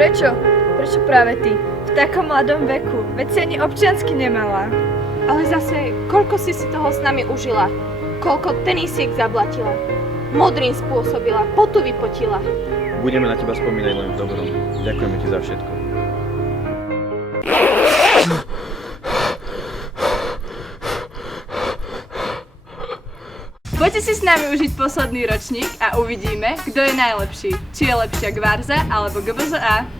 Prečo? Prečo práve ty? V takom mladom veku, veď si ani občiansky nemala. Ale zase, koľko si toho s nami užila? Koľko tenisiek zablatila? Modrín spôsobila, potu vypotila. Budeme na teba spomínať len v dobrom. Ďakujeme ti za všetko. Poďte si s nami užiť posledný ročník a uvidíme, kto je najlepší. Či je lepšia Gvarza alebo GBZA.